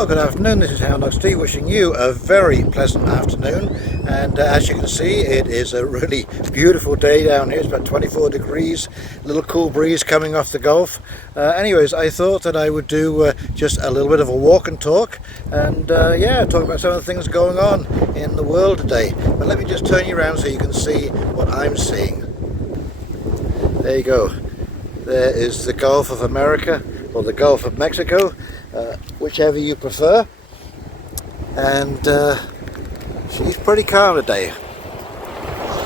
Well, good afternoon, this is Houndog Steve wishing you a very pleasant afternoon, and as you can see, it is a really beautiful day down here. It's about 24 degrees, a little cool breeze coming off the Gulf. Anyways, I thought that I would do just a little bit of a walk and talk, and yeah, talk about some of the things going on in the world today. But let me just turn you around so you can see what I'm seeing. There you go. There is the Gulf of America, or the Gulf of Mexico, whichever you prefer, and she's pretty calm today.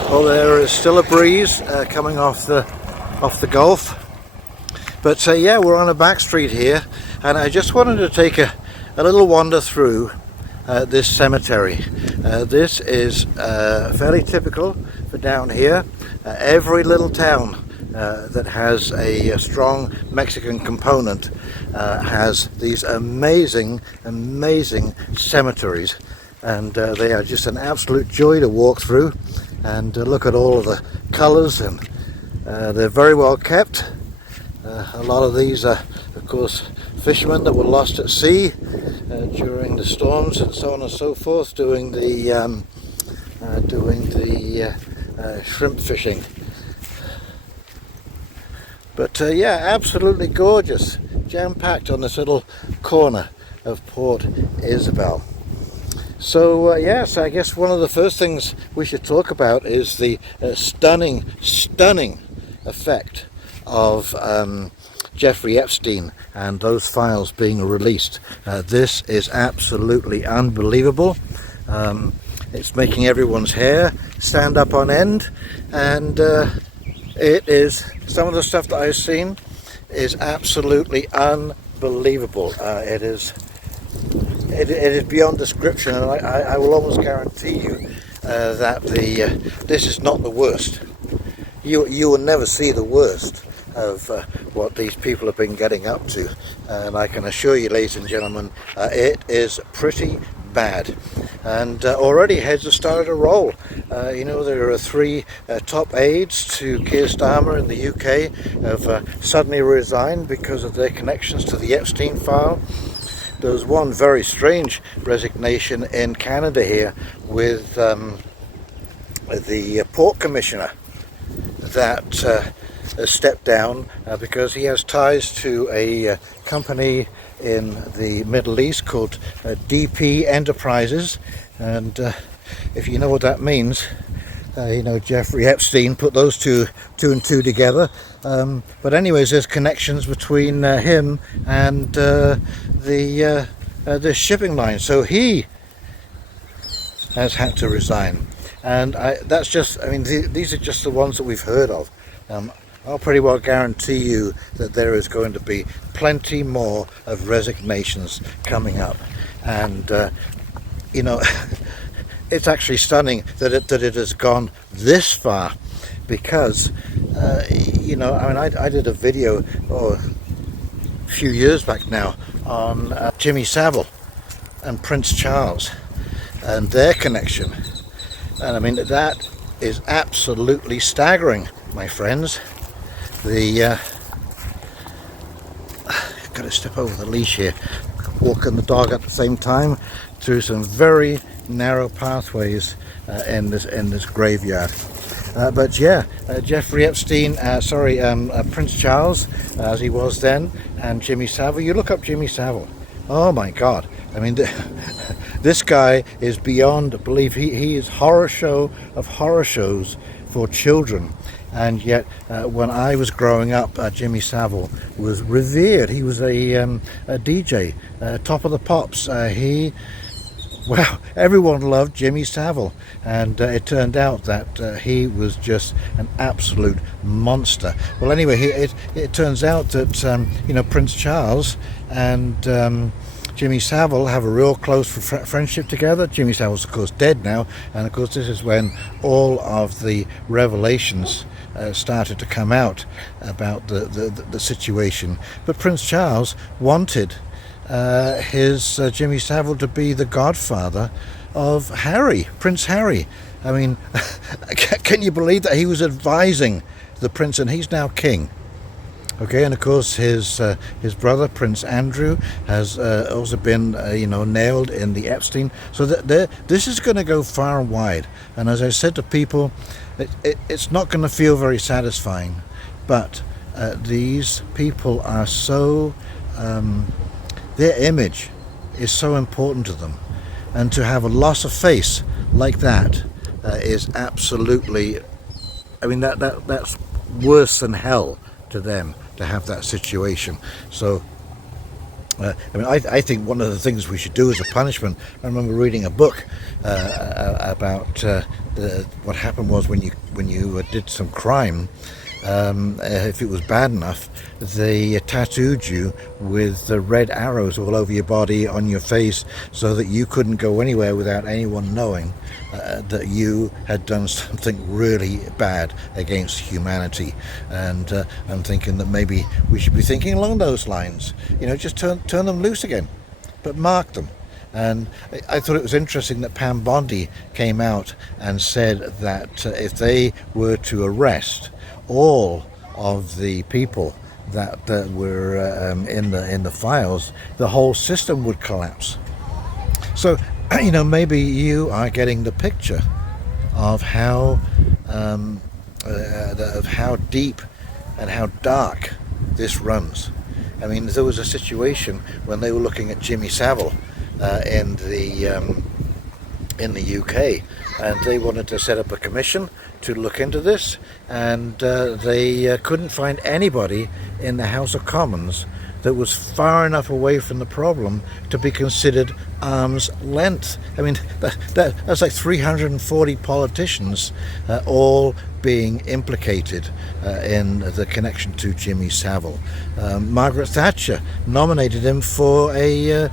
Well, there is still a breeze coming off the Gulf, but yeah, we're on a back street here, and I just wanted to take a little wander through this cemetery. This is fairly typical for down here. Every little town that has a strong Mexican component has these amazing cemeteries, and they are just an absolute joy to walk through and look at all of the colors, and they're very well kept. A lot of these are, of course, fishermen that were lost at sea during the storms and so on and so forth, doing the shrimp fishing. But yeah, absolutely gorgeous, jam-packed on this little corner of Port Isabel. So yes, I guess one of the first things we should talk about is the stunning effect of Jeffrey Epstein and those files being released. This is absolutely unbelievable. It's making everyone's hair stand up on end, and it is, some of the stuff that I've seen is absolutely unbelievable. It is beyond description, and I will almost guarantee you that this is not the worst. You will never see the worst of what these people have been getting up to, and I can assure you, ladies and gentlemen, it is pretty bad. And already heads have started to roll. You know, there are three top aides to Keir Starmer in the UK have suddenly resigned because of their connections to the Epstein file. There was one very strange resignation in Canada here with the port commissioner that stepped down because he has ties to a company in the Middle East called DP Enterprises, and if you know what that means, you know, Jeffrey Epstein put those two and two together. But anyways, there's connections between him and the shipping line, so he has had to resign. And that's just, I mean, these are just the ones that we've heard of. I'll pretty well guarantee you that there is going to be plenty more of resignations coming up, and you know, it's actually stunning that it has gone this far, because you know, I mean, I did a video a few years back now on Jimmy Savile and Prince Charles and their connection, and I mean, that is absolutely staggering, my friends. Got to step over the leash here, walking the dog at the same time through some very narrow pathways in this graveyard. But yeah, Jeffrey Epstein, Prince Charles, as he was then, and Jimmy Savile. You look up Jimmy Savile. Oh my God! I mean, this guy is beyond belief. He is horror show of horror shows for children. And yet, when I was growing up, Jimmy Savile was revered. He was a DJ, top of the pops. Well, everyone loved Jimmy Savile, and it turned out that he was just an absolute monster. Well, anyway, it turns out that you know, Prince Charles and Jimmy Savile have a real close friendship together. Jimmy Savile's, of course, dead now, and of course, this is when all of the revelations started to come out about the situation. But Prince Charles wanted his Jimmy Savile to be the godfather of Harry, Prince Harry. I mean, can you believe that he was advising the prince, and he's now king? Okay, and of course his brother Prince Andrew has also been nailed in the Epstein. So this is going to go far and wide. And as I said to people, it's not going to feel very satisfying, but these people are so their image is so important to them, and to have a loss of face like that is absolutely. I mean that's worse than hell to them, to have that situation. So I think one of the things we should do as a punishment, I remember reading a book about what happened was when you did some crime, if it was bad enough, they tattooed you with the red arrows all over your body, on your face, so that you couldn't go anywhere without anyone knowing that you had done something really bad against humanity. And I'm thinking that maybe we should be thinking along those lines. Just turn them loose again, but mark them. And I thought it was interesting that Pam Bondi came out and said that if they were to arrest all of the people that were in the files, the whole system would collapse. So maybe you are getting the picture of how deep and how dark this runs. I mean, there was a situation when they were looking at Jimmy Savile in the UK, and they wanted to set up a commission to look into this, and they couldn't find anybody in the House of Commons that was far enough away from the problem to be considered arm's length. I mean, that's like 340 politicians all being implicated in the connection to Jimmy Savile. Margaret Thatcher nominated him for a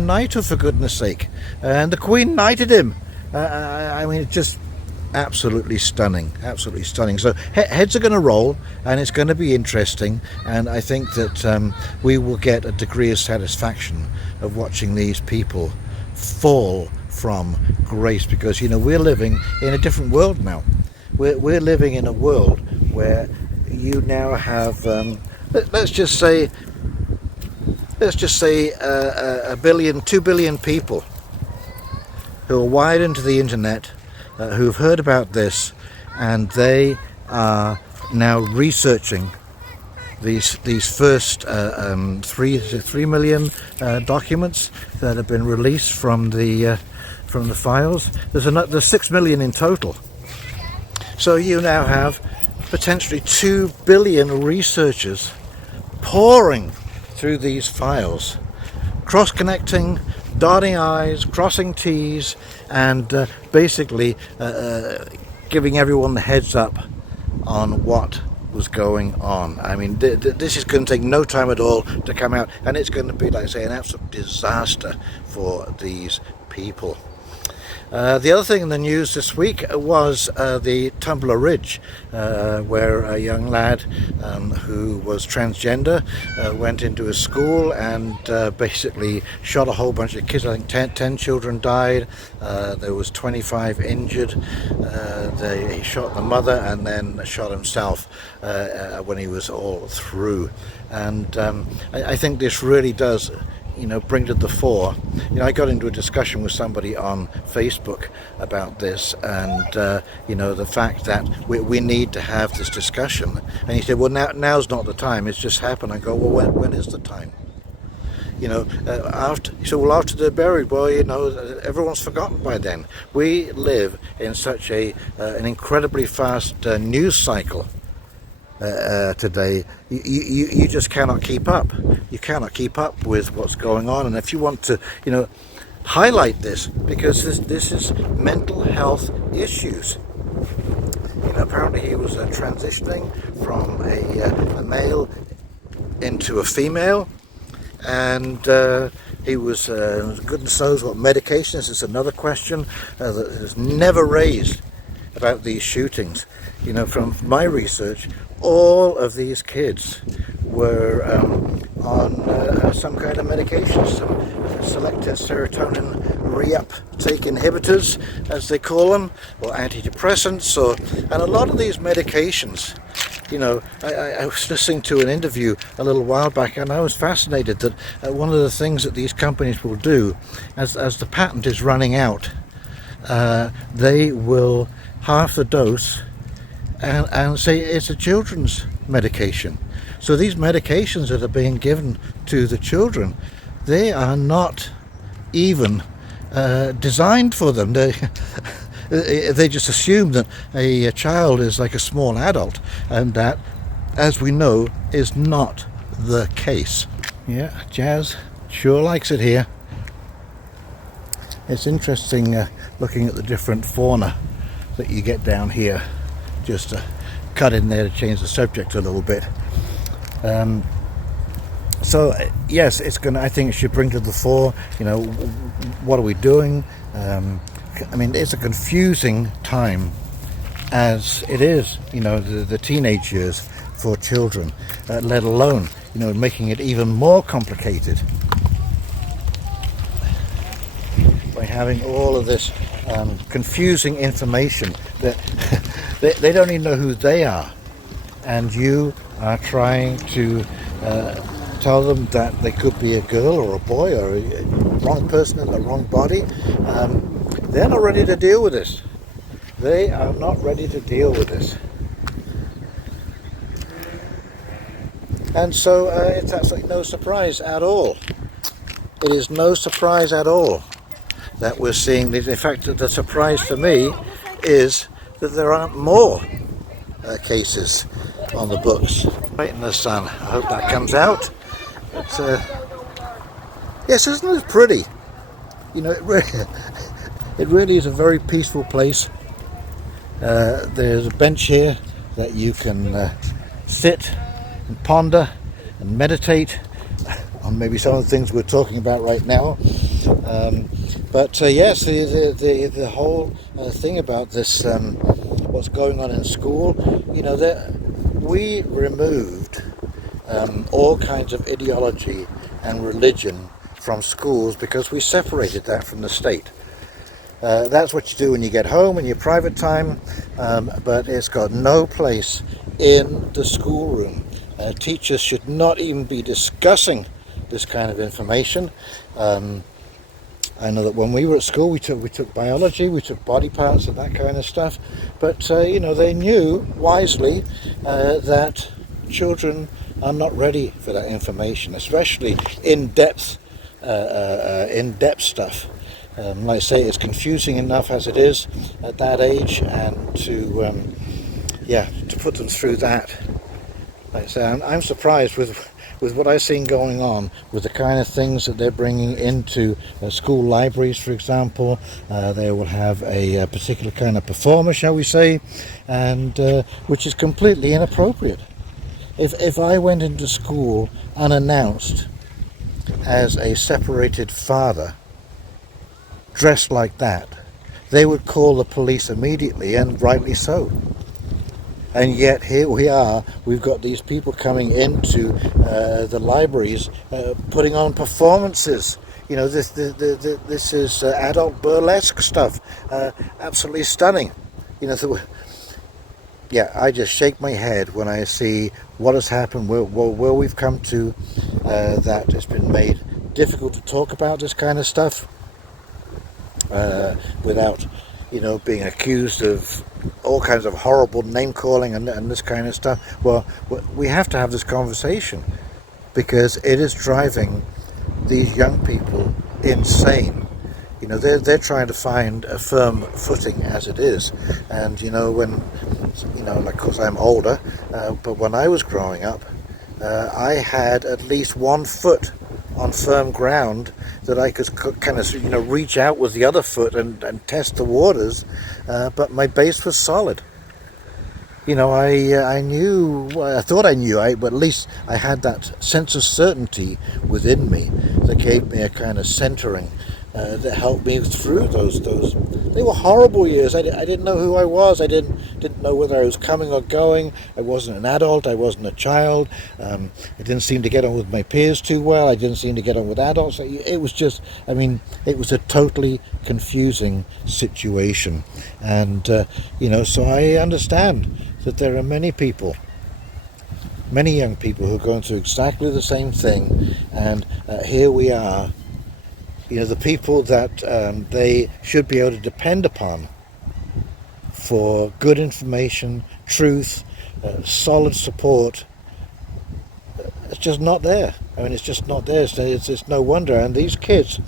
knighthood, for goodness sake, and the Queen knighted him. I mean, it's just absolutely stunning. So heads are going to roll, and it's going to be interesting, and I think that we will get a degree of satisfaction of watching these people fall from grace, because we're living in a different world now. We're living in a world where you now have let's just say 2 billion people who are wired into the internet, who've heard about this, and they are now researching these first 3 million documents that have been released from the files. There's 6 million in total. So you now have potentially 2 billion researchers pouring through these files, cross-connecting, dotting I's, crossing T's, and basically giving everyone the heads up on what was going on. I mean, this is going to take no time at all to come out, and it's going to be, like I say, an absolute disaster for these people. The other thing in the news this week was the Tumbler Ridge, where a young lad who was transgender went into a school and basically shot a whole bunch of kids. I think 10 children died. There was 25 injured. He shot the mother and then shot himself when he was all through. And I think this really does bring to the fore. I got into a discussion with somebody on Facebook about this, and the fact that we need to have this discussion. And he said, well, now's not the time, it's just happened. I go, well, when is the time? After they're buried, well, everyone's forgotten by then. We live in such an incredibly fast news cycle today. You just cannot keep up. You cannot keep up with what's going on. And if you want to highlight this, because this is mental health issues. Apparently he was transitioning from a male into a female, and he was goodness knows what medications. It's another question that is never raised about these shootings. From my research, all of these kids were on some kind of medication, some selective serotonin reuptake inhibitors, as they call them, or antidepressants, and a lot of these medications I was listening to an interview a little while back, and I was fascinated that one of the things that these companies will do, as the patent is running out, they will half the dose and say it's a children's medication. So these medications that are being given to the children, they are not even designed for them. They just assume that a child is like a small adult, and that, as we know, is not the case. Yeah, Jazz sure likes it here. It's interesting looking at the different fauna that you get down here. Just to cut in there to change the subject a little bit. So yes, it's gonna. I think it should bring to the fore. What are we doing? I mean, it's a confusing time, as it is. The teenage years for children, let alone making it even more complicated by having all of this confusing information that they don't even know who they are, and you are trying to tell them that they could be a girl or a boy or a wrong person in the wrong body. They're not ready to deal with this. They are not ready to deal with this. And so it's absolutely no surprise at all. It is no surprise at all that we're seeing this. In fact, the surprise for me is that there aren't more cases on the books. Right in the sun. I hope that comes out. But, yes, isn't it pretty? It really is a very peaceful place. There's a bench here that you can sit and ponder and meditate on maybe some of the things we're talking about right now. But yes, the whole thing about this, what's going on in school, we removed all kinds of ideology and religion from schools because we separated that from the state. That's what you do when you get home in your private time, but it's got no place in the schoolroom. Teachers should not even be discussing this kind of information. I know that when we were at school, we took biology, we took body parts and that kind of stuff, but they knew wisely that children are not ready for that information, especially in-depth stuff. Like I say, it's confusing enough as it is at that age, and to put them through that. Like I say, I'm surprised with what I've seen going on with the kind of things that they're bringing into school libraries, for example. They will have a particular kind of performer, shall we say, and which is completely inappropriate. If I went into school unannounced as a separated father, dressed like that, they would call the police immediately, and rightly so. And yet here we are, we've got these people coming into the libraries, putting on performances. This is adult burlesque stuff, absolutely stunning. I just shake my head when I see what has happened, where we've come to, that it's been made difficult to talk about this kind of stuff without being accused of all kinds of horrible name calling and this kind of stuff. Well, we have to have this conversation because it is driving these young people insane. They're trying to find a firm footing as it is, and when of course I'm older, but when I was growing up, I had at least 1 foot on firm ground that I could kind of reach out with the other foot and test the waters, but my base was solid. I thought I knew, but at least I had that sense of certainty within me that gave me a kind of centering that helped me through those. They were horrible years. I didn't know who I was. I didn't know whether I was coming or going. I wasn't an adult. I wasn't a child. I didn't seem to get on with my peers too well. I didn't seem to get on with adults. It was just, it was a totally confusing situation. And, so I understand that there are many people many young people who are going through exactly the same thing, and here we are, the people that they should be able to depend upon for good information, truth, solid support. It's just not there. It's just not there. It's no wonder. And these kids,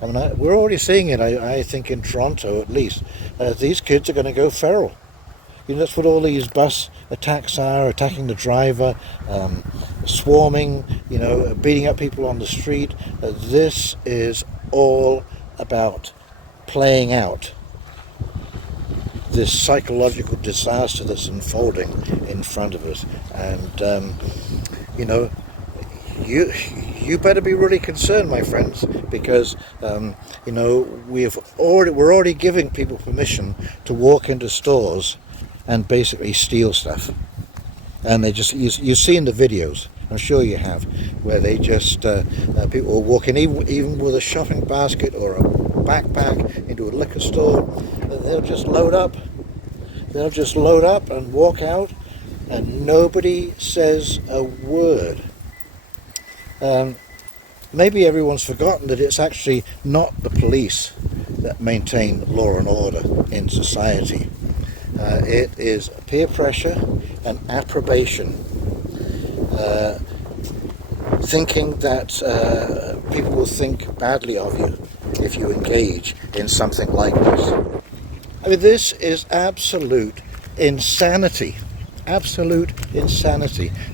we're already seeing it, I think, in Toronto at least. These kids are going to go feral. That's what all these bus attacks are, attacking the driver, swarming, beating up people on the street. This is all about playing out this psychological disaster that's unfolding in front of us. And, you better be really concerned, my friends, because, we're already giving people permission to walk into stores and basically steal stuff. And they just, you've seen the videos, I'm sure you have, where they just, people will walk in, even with a shopping basket or a backpack into a liquor store. They'll just load up and walk out, and nobody says a word. Maybe everyone's forgotten that it's actually not the police that maintain law and order in society. It is peer pressure and approbation, thinking that people will think badly of you if you engage in something like this. This is absolute insanity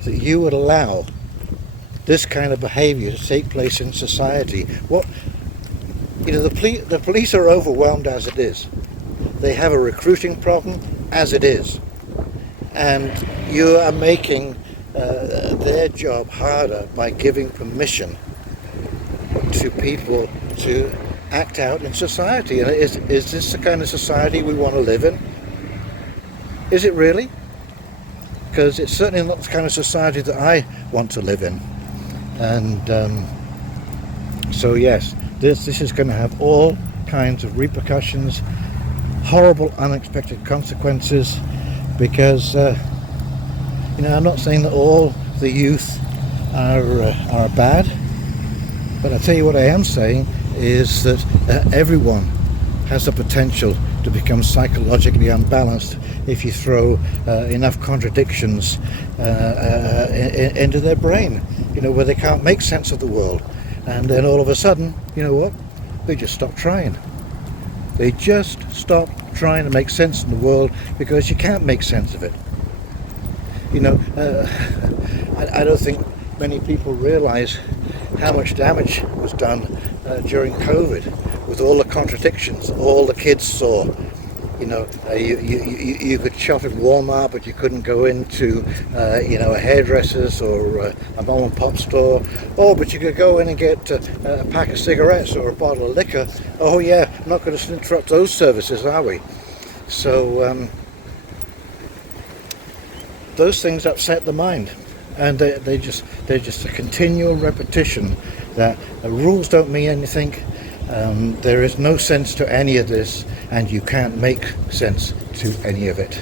that you would allow this kind of behavior to take place in society. The police are overwhelmed as it is. They have a recruiting problem as it is, and you are making their job harder by giving permission to people to act out in society. And is this the kind of society we want to live in? Is it really? Because it's certainly not the kind of society that I want to live in. And so yes, this is going to have all kinds of repercussions, horrible unexpected consequences, because I'm not saying that all the youth are bad, but I tell you what I am saying is that everyone has the potential to become psychologically unbalanced if you throw enough contradictions into their brain, where they can't make sense of the world. And then all of a sudden, they just stop trying. They just stop trying to make sense in the world because you can't make sense of it. I don't think many people realize how much damage was done during COVID with all the contradictions all the kids saw. You could shop in Walmart, but you couldn't go into a hairdresser's or a mom and pop store. But you could go in and get a pack of cigarettes or a bottle of liquor. Oh yeah, I'm not going to interrupt those services, are we? So those things upset the mind, and they're just a continual repetition that rules don't mean anything. There is no sense to any of this, and you can't make sense to any of it.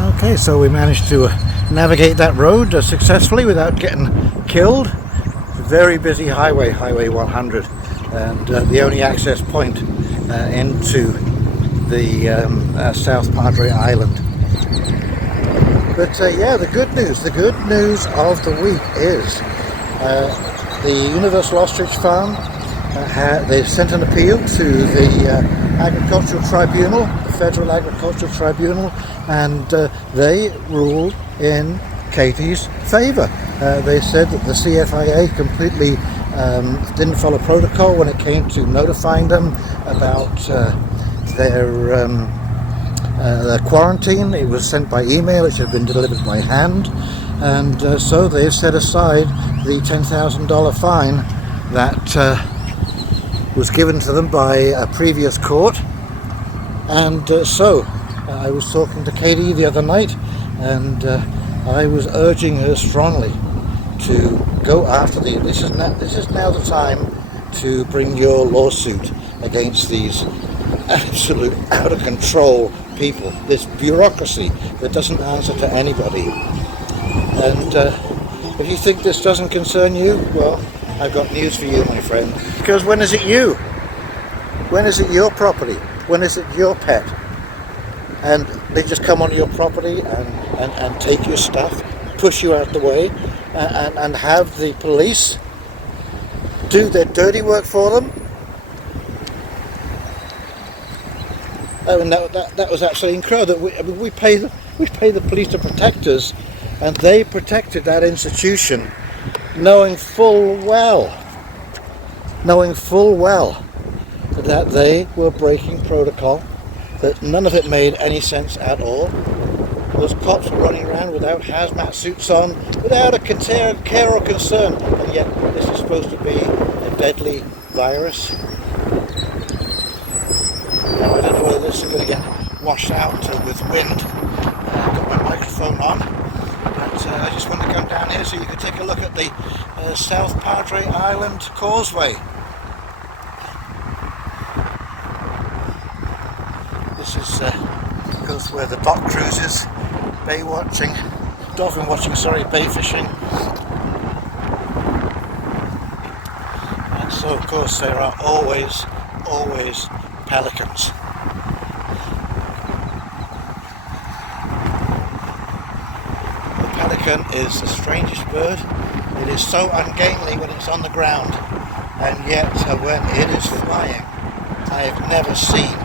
Okay, so we managed to navigate that road successfully without getting killed. It's a very busy highway, Highway 100, and the only access point into the South Padre Island. But the good news of the week is the Universal Ostrich Farm, they've sent an appeal to the Agricultural Tribunal, the Federal Agricultural Tribunal, and they ruled in Katie's favour. They said that the CFIA completely didn't follow protocol when it came to notifying them about their quarantine. It was sent by email, it should have been delivered by hand, and so they've set aside the $10,000 fine that was given to them by a previous court. And so I was talking to Katie the other night, and I was urging her strongly to go after this is now the time to bring your lawsuit against these absolute out of control people, this bureaucracy that doesn't answer to anybody. And if you think this doesn't concern you, well, I've got news for you, my friend. Because when is it you? When is it your property? When is it your pet? And they just come onto your property and take your stuff, push you out the way, and have the police do their dirty work for them? I mean, that was actually incredible. We pay the police to protect us, and they protected that institution, knowing full well that they were breaking protocol, that none of it made any sense at all. Those cops were running around without hazmat suits on, without a care or concern, and yet this is supposed to be a deadly virus. Now, I don't know whether this is going to get washed out with wind. I've got my microphone on, but I just want to come down here so you can take a look at the South Padre Island Causeway. This is goes where the dock cruises, bay fishing. And so, of course, there are always pelicans. The pelican is the strangest bird. It is so ungainly when it's on the ground, and yet when it is flying, I have never seen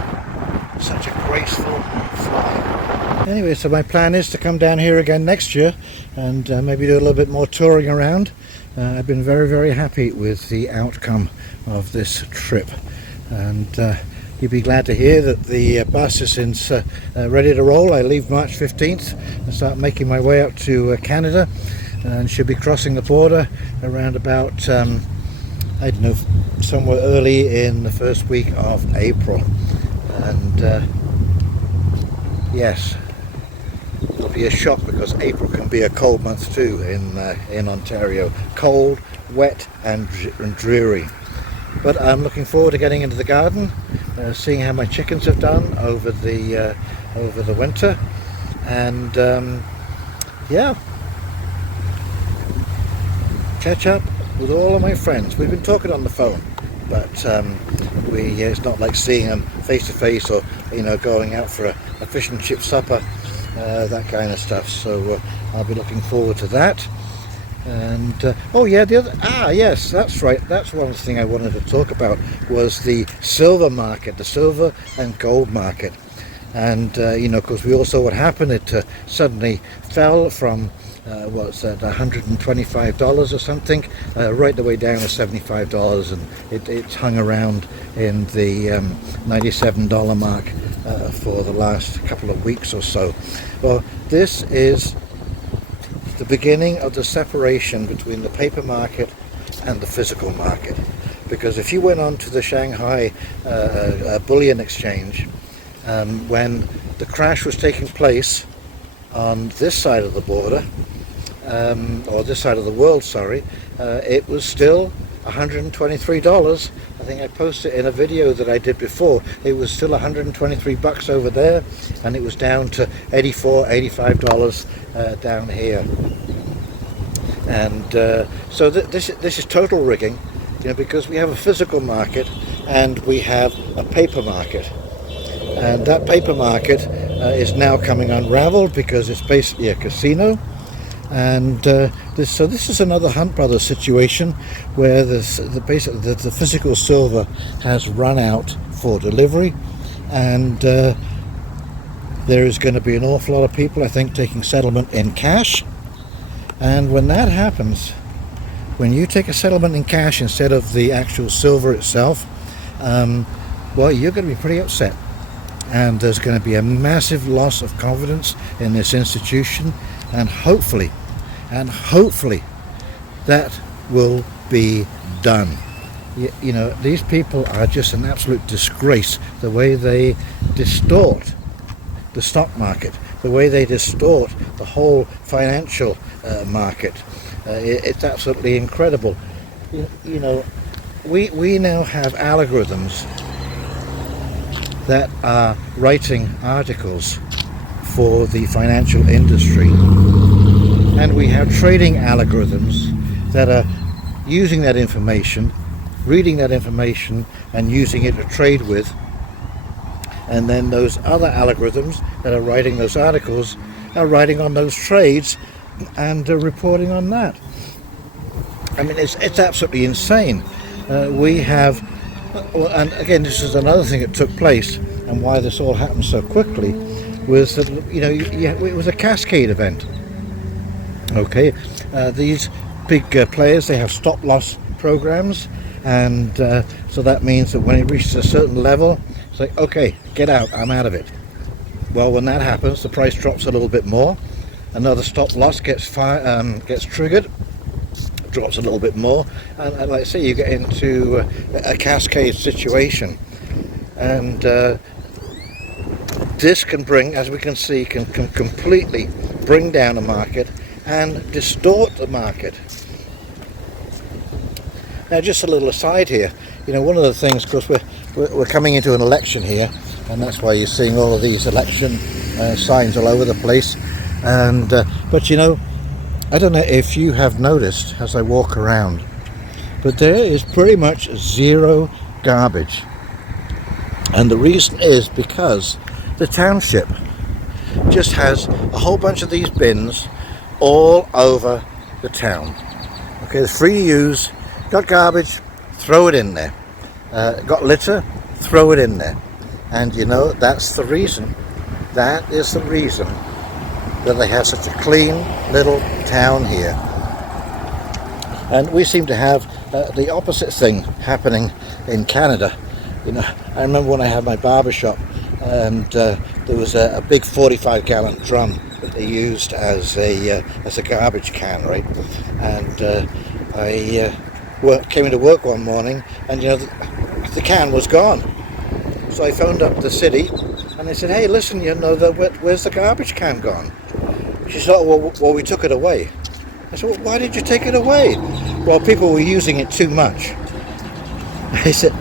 such a graceful fly. Anyway, so my plan is to come down here again next year and maybe do a little bit more touring around. I've been very happy with the outcome of this trip, and you'll be glad to hear that the bus is ready to roll. I leave March 15th and start making my way up to Canada, and should be crossing the border around about I don't know, somewhere early in the first week of April. And yes, it'll be a shock because April can be a cold month too in Ontario. Cold, wet and dreary. But I'm looking forward to getting into the garden, seeing how my chickens have done over the winter, and yeah, catch up with all of my friends. We've been talking on the phone, but it's not like seeing them face to face, or going out for a fish and chip supper, that kind of stuff. So I'll be looking forward to that. And yes, that's right, that's one thing I wanted to talk about, was the silver market, the silver and gold market. And because we all saw what happened. It suddenly fell from $125 or something, right the way down to $75, and it's hung around in the $97 mark for the last couple of weeks or so. Well, this is the beginning of the separation between the paper market and the physical market, because if you went on to the Shanghai bullion exchange when the crash was taking place on this side of the border, or this side of the world, sorry, it was still $123. I think I posted in a video that I did before. It was still $123 over there, and it was down to $85 down here. And so this is total rigging, because we have a physical market and we have a paper market, and that paper market is now coming unraveled because it's basically a casino. And this is another Hunt Brothers situation where the physical silver has run out for delivery, and there is going to be an awful lot of people, I think, taking settlement in cash. And when that happens, when you take a settlement in cash instead of the actual silver itself, well, you're going to be pretty upset, and there's going to be a massive loss of confidence in this institution. And hopefully that will be done. These people are just an absolute disgrace, the way they distort the stock market, the way they distort the whole financial market. It's absolutely incredible. We now have algorithms that are writing articles for the financial industry, and we have trading algorithms that are using that information, reading that information and using it to trade with, and then those other algorithms that are writing those articles are writing on those trades and reporting on that. I mean, it's absolutely insane. We have, and again, this is another thing that took place, and why this all happened so quickly, was that, you know, it was a cascade event. Okay, these big players, they have stop loss programs, and so that means that when it reaches a certain level, it's like, okay, get out, I'm out of it. Well, when that happens, the price drops a little bit more, another stop loss gets triggered, drops a little bit more, and like I say, you get into a cascade situation, and this can bring, as we can see, can completely bring down a market and distort the market. Now, just a little aside here, you know, one of the things, of course, we're coming into an election here, and that's why you're seeing all of these election signs all over the place. And but you know, I don't know if you have noticed as I walk around, but there is pretty much zero garbage, and the reason is because the township just has a whole bunch of these bins all over the town. Okay, it's free to use. Got garbage, throw it in there. Got litter, throw it in there. And you know, that's the reason. That is the reason that they have such a clean little town here. And we seem to have the opposite thing happening in Canada. You know, I remember when I had my barber shop, and there was a big 45-gallon drum that they used as a garbage can, right? And I came into work one morning, and you know, the can was gone. So I phoned up the city, and they said, "Hey, listen, you know, where's the garbage can gone?" She said, "Oh, well, we took it away." I said, "Well, why did you take it away?" "Well, people were using it too much." I said,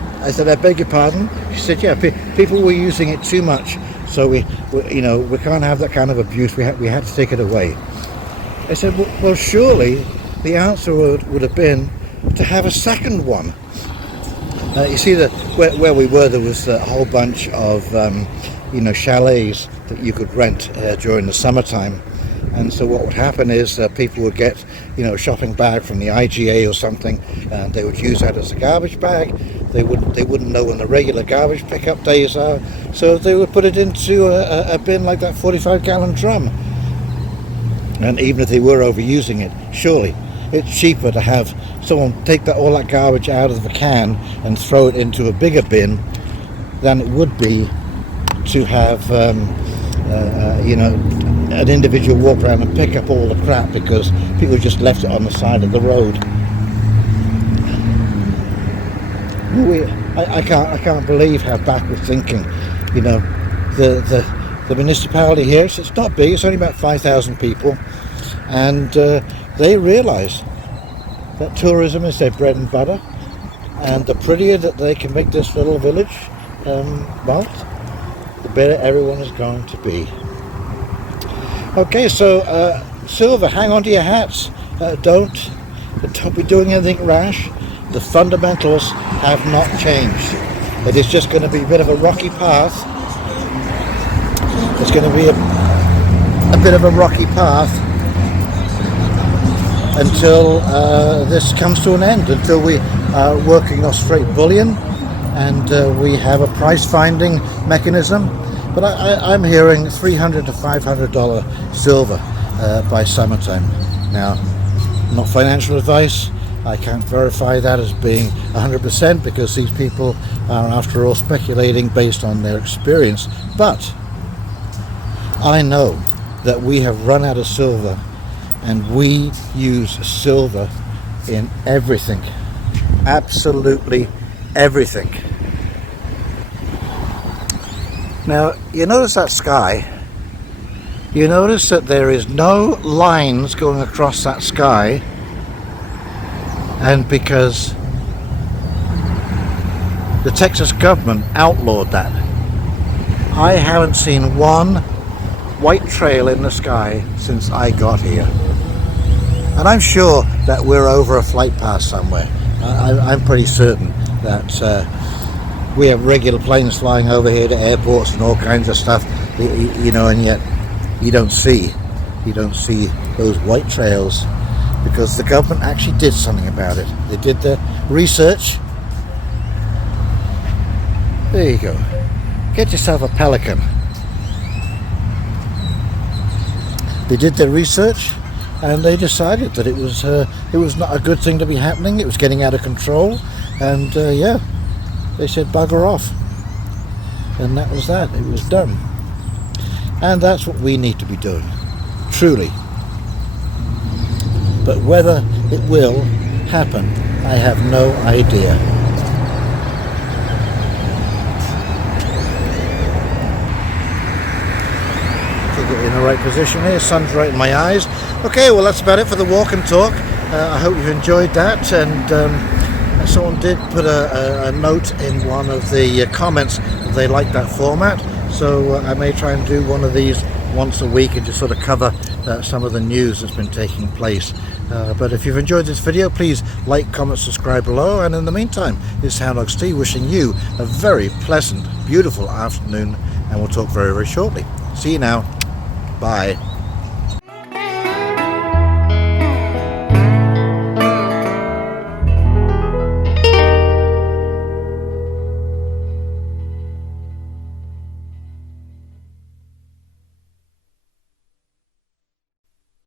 "I beg your pardon?" She said, "Yeah, people were using it too much, so we you know, we can't have that kind of abuse. We had to take it away." I said, "Well, surely the answer would have been to have a second one." You see, where we were, there was a whole bunch of you know, chalets that you could rent during the summertime. And so what would happen is people would get, you know, a shopping bag from the IGA or something, and they would use that as a garbage bag. They wouldn't know when the regular garbage pickup days are, so they would put it into a bin like that 45-gallon drum. And even if they were overusing it, surely it's cheaper to have someone take all that garbage out of the can and throw it into a bigger bin than it would be to have you know, an individual walk around and pick up all the crap because people just left it on the side of the road. I can't believe how backward thinking, you know, the municipality here, it's not big, it's only about 5,000 people, and they realise that tourism is their bread and butter, and the prettier that they can make this little village, well, the better everyone is going to be. Okay, so silver, hang on to your hats. Don't be doing anything rash. The fundamentals have not changed. It is just going to be a bit of a rocky path. It's going to be a bit of a rocky path until this comes to an end, until we are working off straight bullion and we have a price finding mechanism. But I'm hearing $300 to $500 silver by summertime. Now, not financial advice. I can't verify that as being 100% because these people are, after all, speculating based on their experience. But I know that we have run out of silver, and we use silver in everything. Absolutely everything. Now, you notice that sky. You notice that there is no lines going across that sky, and because the Texas government outlawed that. I haven't seen one white trail in the sky since I got here. And I'm sure that we're over a flight path somewhere. I'm pretty certain that we have regular planes flying over here to airports and all kinds of stuff, you know, and yet you don't see those white trails because the government actually did something about it. They did the research. There you go. Get yourself a pelican. They did their research and they decided that it was not a good thing to be happening. It was getting out of control, and yeah, they said bugger off, and that was that. It was done, and that's what we need to be doing, truly. But whether it will happen, I have no idea. Get in the right position here, sun's right in my eyes. Okay, well that's about it for the walk and talk. I hope you've enjoyed that, and someone did put a note in one of the comments that they like that format, so I may try and do one of these once a week and just sort of cover some of the news that's been taking place. But if you've enjoyed this video, please like, comment, subscribe below, and in the meantime, this is Houndog Steve wishing you a very pleasant, beautiful afternoon, and we'll talk very, very shortly. See you now. Bye.